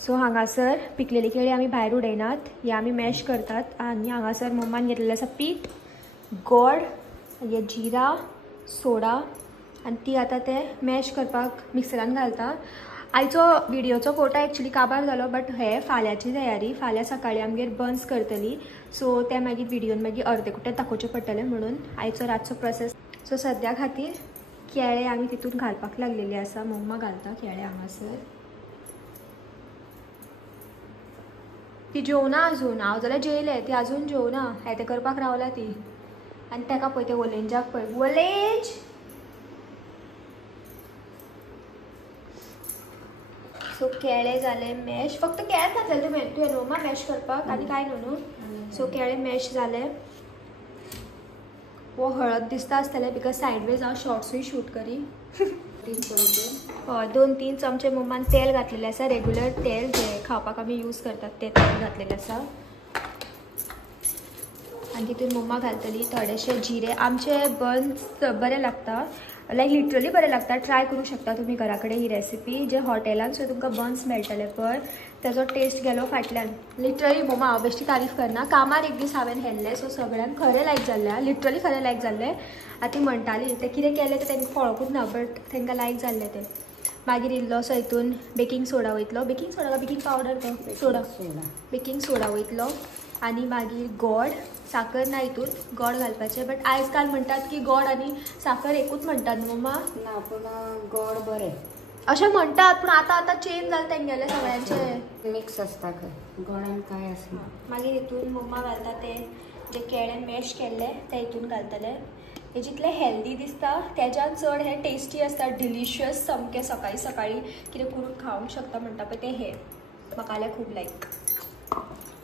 सो हांगासर पिकलेली केळी आमी भायर उडयनात, हे आमी मॅश करतात आनी हांगासर मम्मान घेतलेलें आसा पीठ, गोड, हे जिरा, सोडा आनी ती आतां ते मॅश करपाक मिक्सरान घालता। आयचो व्हिडिओचो फोटो एक्चुअली काबार जालो, बट हे फाल्यांची तयारी, फाल्यां सकाळीं आमगेर बन्स करतली, सो ते मागीर व्हिडिओन मागीर अर्दे कुटे दाखोवचे पडटले म्हणून आयचो रातचो प्रोसेस। सो सद्या खातीर केळे आमी तितून घालपाक लागलेली आसा, मम्मा घालता केळे हांगासर। ती जेवना अजून, हांव जाल्यार जेयलें, ती अजून जेवना, हे ते करपाक रावला ती। आनी ताका पळय ते वलेंजाक पळय, वलेंज। सो केळे जाले मॅश, फक्त केळेच घातले तुवें न्हू मम्मा मॅश करपाक, आनी कांय न्हू। सो केळे मॅश जाले। वो हळद दिसता आसतलें बिकॉज सायडवेज हांव शॉर्ट्सूय शूट करी। 3 चमचे हय 2-3 चमचे मम्मान तेल घातलेलें आसा, रेग्युलर तेल जे खावपाक आमी यूज करतात ते तेल घातलेलें आसा। आनी तितून मम्मा घालतली थोडेशे जिरे। आमचे बन्स बरे लागता, लायक लिटरली बरें लागता, ट्राय करूंक शकता तुमी घरा कडेन ही रेसिपी। जे हॉटेलान सुद्दां तुमकां बन्स मेळटले पळय तेजो टेस्ट गेलो फाटल्यान। लिटरली मम्मा हांव बेश्टी तारीफ करना, कामार एक दीस हांवें व्हेल्लें, सो सगळ्यांक खरें लायक जाल्लें, लिटरली खरें लायक जाल्लें। आतां ती म्हणटाली ते कितें केलें तें तांकां कळोकूच ना, बट तांकां लायक जाल्लें तें। मागीर इल्लोसो हितून बेकिंग सोडा वयतलो, बेकिंग सोडा काय बेकिंग पावडर तो सोडा, बेकिंग सोडा वयतलो। आनी मागीर गोड, साखर ना हितून, गोड घालपाचें, बट आयज काल म्हणटात की गोड आनी साखर एकूच म्हणटात न्हू मम्मा? ना पूण गोड बरें अशें म्हणटात, पूण आतां चेंज जालें तेंगेलें सगळ्यांचें, मिक्स आसता खंय, गोडान कांय आसना। मागीर हितून मम्मा घालता ते जे केळे मॅश केल्ले ते हितून घालतले। हे जितले हेल्दी दिसता तेज्यान चड हे टेस्टी आसता, डिलिशियस सामकें सकाळीं सकाळीं कितें करून खावंक शकता म्हणटा पळय तें हे म्हाका जाल्यार खूब लायक।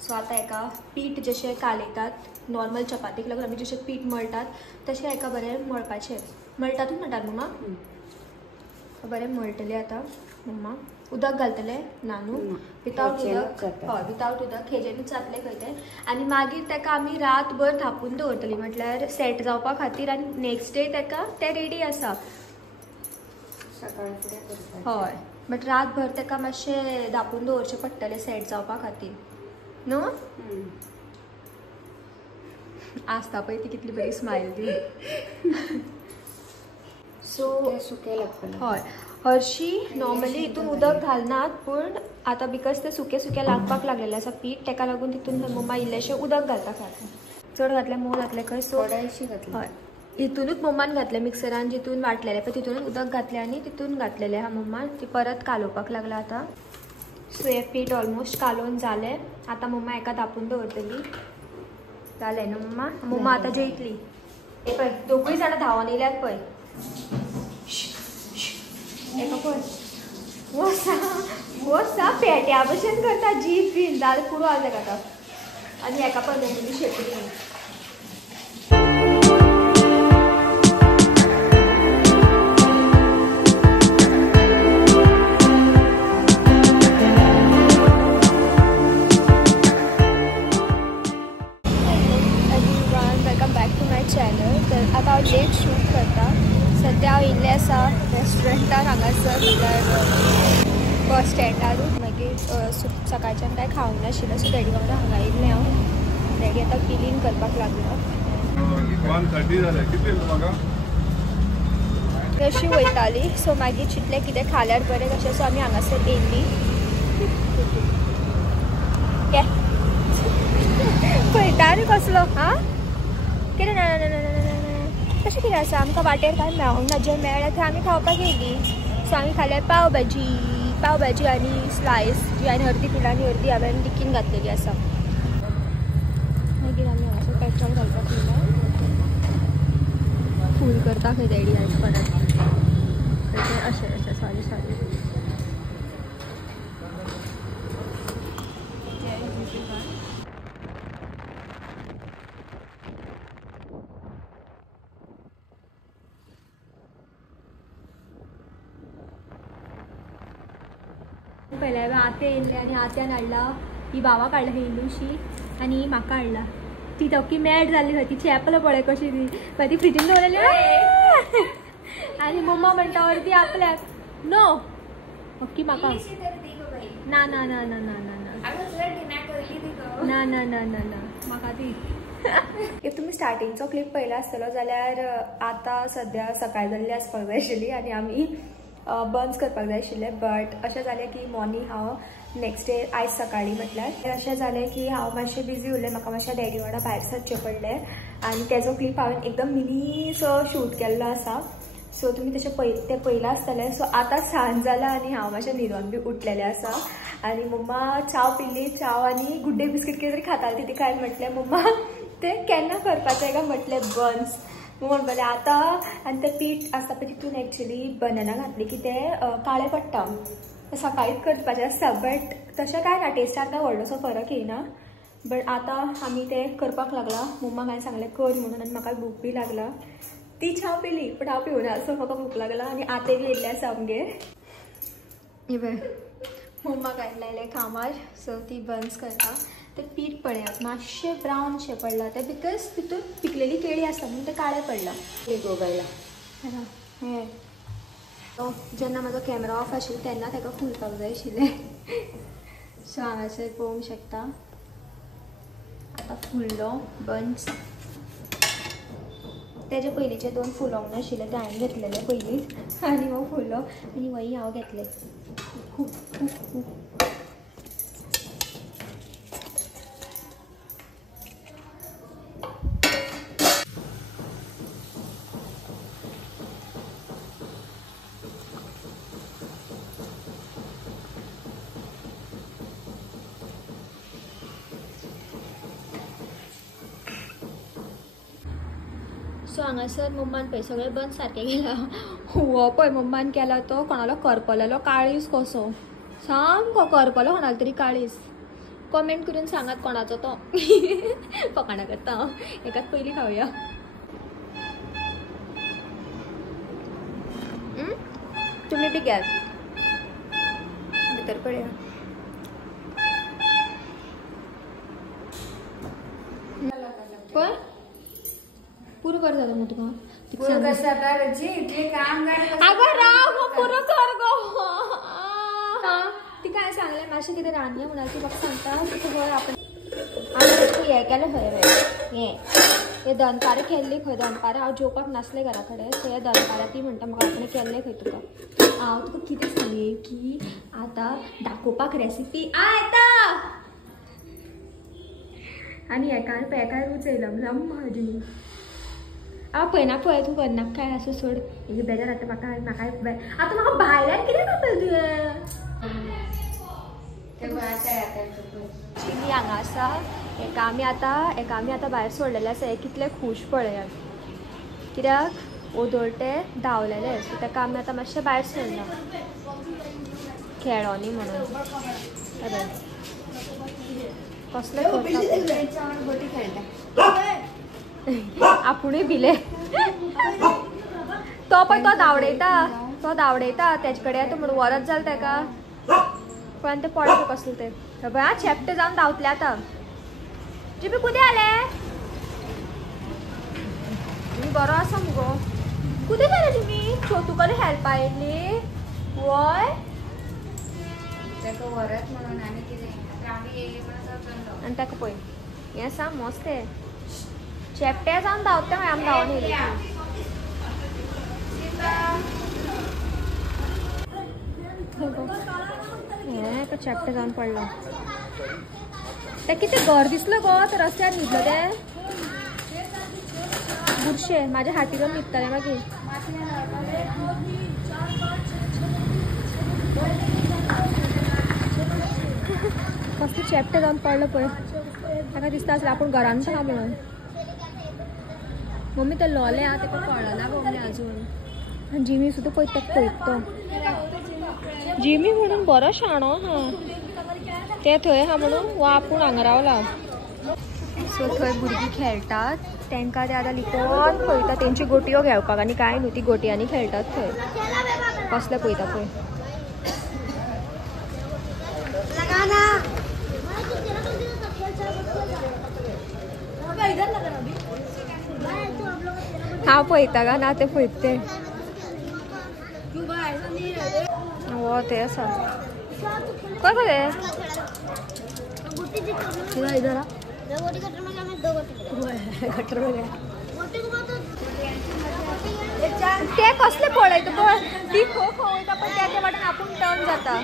सो आतां हेका पीठ जशें कालयतात नॉर्मल चपातीक लागून आमी जशें पीठ मळटात तशें हेका बरें मळपाचें, मळटातूच म्हणटात मम्मा? बरें मळटलें आतां मम्मा। उदक घालतलें ना न्हू, विथावट उदक, हय विथावट उदक, हेजेरूच जातलें खंय तें। आनी मागीर ताका आमी रातभर थापून दवरतलीं, म्हटल्यार सेट जावपा खातीर, आनी नेक्स्ट डे ताका तें रेडी आसा सकाळी फुडें करता। हय, बट रातभर ताका मातशें धापून दवरचें पडटलें सेट जावपा खातीर न्हू? आसता पळय ती कितली बरी स्मायल दी। सो सुकें लागतलें। हय, हरशीं नॉर्मली हितून उदक घालनात, पूण आतां बिकॉज तें सुकें सुकें लागपाक लागलेलें आसा पीठ, ताका लागून तितून मम्मा इल्लेशें उदक घालता खातीर, चड घातलें मोव जातलें खंय। सो थोडेशें घातलें, हय हितूनूच मम्मान घातलें, मिक्सरान जितून वाटलेलें पळय तितूनूच उदक घातलें आनी तितून घातलेलें हा मम्मान, ती परत कालोवपाक लागला आतां। सो हें पीठ ऑलमोस्ट कालोवन जालें, आतां मम्मा हेका धापून दवरतली। जालें न्हू मम्मा? मम्मा आतां जेयतली। हे पळय दोगूय जाणां धांवन येयल्यात पळय, हेका पळय वसा पेट्या भशेन करता, जीप बीन जाल पुरो आसलें आतां। आनी हेका पळय मम्मी शेपडी चॅनल। तर आतां हांव लेट शूट करता, सद्या हांव येयल्लें आसा रेस्टॉरंटान हांगासर, म्हटल्यार बस स्टँडारूच। मागीर सकाळच्यान कांय खावंक नाशिल्लें, सो डॅडी वांगडा हांगा येयल्लें हांव। डॅडी आतां क्लिनींग करपाक लागला। अशी वयताली, सो मागीर चिंतलें कितें खाल्यार बरें कशें, सो आमी हांगासर येयल्लीं। पळयता रे कसलो, हां कितें ना ना ना ना तशें कितें आसा, आमकां वाटेर कांय मेळोंक ना, जें मेळ्ळें तें आमी खावपाक येयलीं। सो आमी खाल्यार पाव भाजी आनी स्लायस, जी हांवें अर्दी पिलांनी अर्दी हांवें टिकीन घातलेली आसा। मागीर आमी हांगासर पेट्रोल घालपाक येयला, फूल करता खंय डॅडी आयज परत अशें सॉरी पयल्या आत्या येयल्ले आनी आत्यान हाडला ही भावाक हाडला इल्लूशी, आनी ही म्हाका हाडला। ती तोकी मॅड जाल्ली खंय, ती चॅपल पळय कशी ती फ्रिजीन दवरलेली। आनी मम्मा म्हणटा अर्दी आपल्याक नो, ओके म्हाका ना ना ना ना ना ना ना ना ना ना ना ना म्हाका ती इफ तुम्ही स्टार्टिंगचो क्लिप पळयलो आसतलो जाल्यार आतां सद्या सकाळ जाल्ली आसपाक जाय आशिल्ली आनी आमी बन्स करपाक जाय आशिल्ले बट अशें जालें की मॉर्निंग हांव नेक्स्ट डे आयज सकाळी म्हटल्यार अशें जालें की हांव मातशें बिजी उरलें म्हाका मातशें डॅडी वांगडा भायर सरचें पडलें आनी तेजो क्लिप हांवें एकदम मिनीसो शूट केल्लो आसा सो तुमी तशें तें पळयलां आसतलें सो आतां सांज जाला आनी हांव मातशें न्हिदोन बी उठलेलें आसा आनी मम्मा चाव पिल्ली चाव आनी गुड्डे बिस्कीट कितें तरी खाताली ती काय म्हटलें मम्मा तें केन्ना करपाचें काय म्हटलें बन्स म्हणपालें आतां आनी तें पीठ आसता पळय तितून एक्चुली बनाना घातली की तें काळें पडटा सकाळीच करपाचें आसता बट तशें काय ना टेस्टाक काय व्हडलोसो फरक येयना बट आतां आमी तें करपाक लागला मम्माक हांवें सांगलें कर म्हणून आनी म्हाका भूक बी लागला ती चाव पिली पण हांव पिवना सो म्हाका भूक लागला आनी आते बी येयल्ले आसा आमगेर इवन मम्माक आयिल्लें कामार सो ती बन्स करता ते पीठ पळयात मातशें ब्रावनशें पडलां तें बिकॉज तितून पिकलेली केळी आसता म्हणून तें काळें पडलां गोगायला हे जेन्ना म्हाजो कॅमेरा ऑफ आशिल्लो तेन्ना ताका फुलपाक जाय आशिल्लें सो हांगासर पळोवंक शकता आतां फुल्लो बन्स तेजे पयलींचे 2 फुलोंक नाशिल्ले ते हांवें घेतलेले पयलींच आनी हो फुल्लो आनी वही हांव घेतले खूब खूब खूब सो हांगासर मम्मान पळय सगळे बंद सारके गेला हो पळय मम्मान केला तो कोणालो करपलेलो काळीज कसो सामको करपलो कोणालो तरी काळीज कमेंट करून सांगात कोणाचो तो फकाणां करता हांव एकाच पयलीं खावया तुमी बी घेयात भितर पळया पळय पुरो कर जाता मग तुका अगं राव मग पुरो कर गो ती काय सांगले मातशें कितें रांदया म्हणून ती म्हाका सांगता तुका बरें आपण आमी हें केलें खंय हे दनपारां केल्ली खंय दनपारां हांव जेवपाक नासलें घरा कडेन सो हे दनपारां ती म्हणटा म्हाका आपणें केल्लें खंय तुका हांव तुका कितें सांगलें की आतां दाखोवपाक रेसिपी येता आनी एकार उचयला भाजी हांव पळयना पळय तूं करना काय असो सोड हेजे बेजार आतां म्हाका आतां म्हाका भायल्यान कितें करतलें चिली हांगा आसा एका आमी आतां भायर सोडलेलें आसा हे कितले खूश पळयात कित्याक ओदोळटे धांवलेले सो ताका आमी आतां मातशें भायर सोडला खेळोनी म्हणून कसले आपुणूय भिले तो पळय तो धांवडयता तेजे कडेन तूं म्हणून वरत जालें ताका पण ते पळय कसलें तें पळय चेपटे जावन धांवतले आतां जिमी कुदे आले तुमी बरो आसा मुगो कुदे गेले तुमी छोटू कडेन हेल्पा येयल्ली वय ताका वरत म्हणून आनी कितें आमी येयली म्हणून आनी ताका पळय हें आसा मस्त तें चेपटे जावन धांवता मागीर आमी धांवन येयली हें तो चेपटे जावन पडलो तें कितें घर दिसलो गो तो रस्त्यार न्हिदलो तें बुरशे म्हाज्या हातीर न्हिदताले मागीर कसले चेपटे जावन पडलो पळय ताका दिसता आसलें आपूण घरान आहा म्हणून मम्मी ते लोले आहा तेका कळना गो मम्मी आजून जिमी सुद्दां पळय ताका पळयत तो जिमी म्हणून बरो शाणो हा ते थंय आहा म्हणून वो आपूण हांगा रावला सो थंय भुरगीं खेळटात तांकां ते आतां लिपोन पळयता तेंची गोटयो घेवपाक आनी कांय न्हू ती गोटयांनी खेळटात थंय कसले पळयता पळय हांव पळयता गा ना ते पळयत ते हो ते आसा काय करे इधर ते कसले पळयता पळय ती खो खो वयता पण त्या वाटेन आपूण टर्न जाता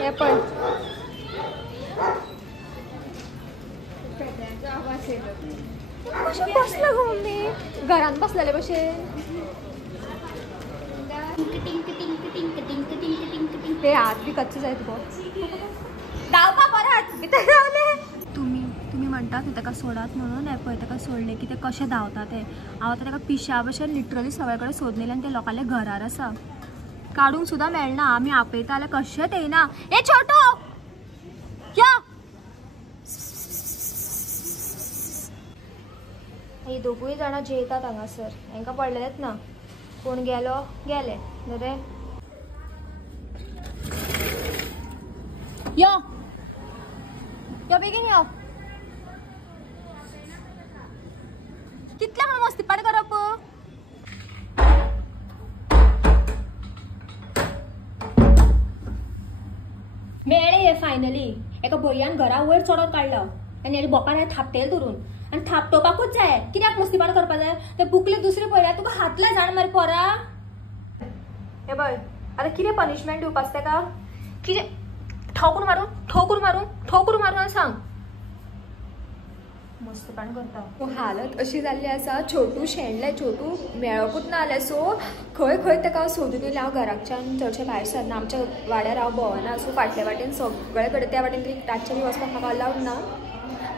हे पळय कशें बसला गो मम्मी घरान बसलेले भशेन ते हात बी कच्चे जाय तुका धांवपा परत भितर रावले तुम्ही म्हणटा न्हू ताका सोडात म्हणून हे पळय ताका सोडले की ते कशें धांवता ते हांव आतां ताका पिश्या भशेन लिटरली सगळे कडेन सोदून येयले आनी ते लोकांले घरार आसा काडूंक सुद्दां मेळना आमी आपयता जाल्यार कशेंच येयना ए छोटू या ही दोगूय जाणां जेयतात हांगासर हांकां पडलेलेच ना कोण गेलो गेले रे यो बेगीन यो कितल्या म्हणून मस्तीपाड करप मेळे हे फायनली एका भैयान घरा वयर चडत काडला आनी हेजे बोकान थापटेल धरून आनी थापटोवपाकूच जाय कित्याक मस्तीपाड करपा जाय ते बुकले दुसरे पळयल्या तुका हातले जाण मारी पोरा हे पळय आतां कितें पनिशमेंट दिवपाच ताका कितें ठोकूर मारून सांग मस्तीपण करता हालत अशी जाल्ली आसा छोटू शेणले छोटू मेळकूच ना जालें सो खंय खंय ताका सोदून येयलें हांव घराच्यान चडशें भायर सरना आमच्या वाड्यार हांव भोंवना सो फाटल्या वाटेन सगळे कडेन त्या वाटेन तरी रातचे वचपाक म्हाका अलावड ना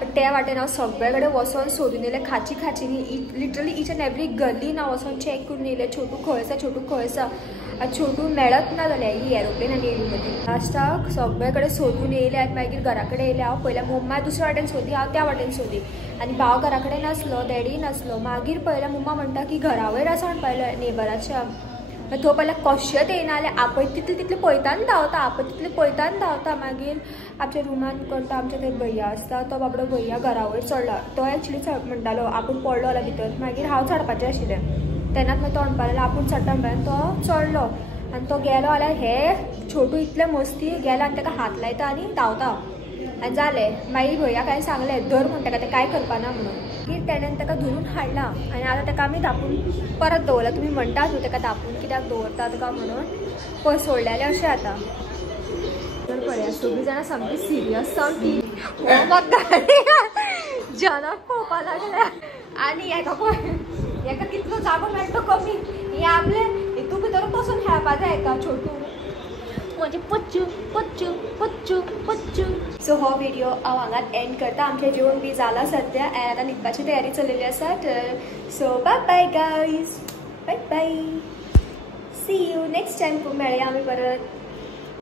पण त्या वाटेन हांव सगळे कडेन वचोन सोदून येयलें खाचींनी लिटरली ईच एंड एवरी गल्लीन हांव वचोन चॅक करून येयलें छोटू खंय आसा छोटू मेळत ना जालें ही एरोप्लेन आनी येयली मदीं लास्टाक सगळे कडेन सोदून येयले आनी मागीर घरा कडेन येयले हांव पयल्या मम्मा दुसऱ्या वाटेन सोदी हांव त्या वाटेन सोदी आनी भाव घरा कडेन नासलो डॅडी नासलो मागीर पयल्या मम्मा म्हणटा की घरा वयर आसा म्हण पयलो नेबराच्या थंय पयल्या कशेंच येयना जाल्यार आपयत तितले पळयतान धांवता मागीर आमच्या रुमान करता आमच्या थंय भैया आसता तो बाबडो भैया घरा वयर चडला तो एक्चुली म्हणटालो आपूण पडलो जाल्यार भितर मागीर हांव चडपाचें आशिल्लें तेन्नाच मागीर तो म्हणपा लागलो आपूण चडटा म्हणून तो चडलो आनी तो गेलो जाल्यार हे छोटू इतले मस्ती गेलो आनी ताका हात लायता आनी धांवता आनी जालें मागीर भैया काय सांगलें धर म्हण ताका तें कांय करपाना म्हणून मागीर तेणेन ताका धरून हाडला आनी आतां ताका आमी धापून परत दवरला तुमी म्हणटात न्हू ताका धापून कित्याक दवरता तुका म्हणून पळय सोडलेलें अशें आतां तर पळया सगळीं जाणां सामकी सिरियस सामकी जनक पळोवपा लागल्या आनी हेका पळय हेका कितलो जागो मेळटा कमी हे आपले हितू भितर पासून खेळपा जाय हेका छोटू म्हणजे पच्चू सो हो व्हिडिओ हांव हांगाच एंड करता आमचें जेवण बी जालां सद्या आनी आतां न्हिदपाची तयारी चलिल्ली आसा तर so bye guys bye see you next time मेळया आमी परत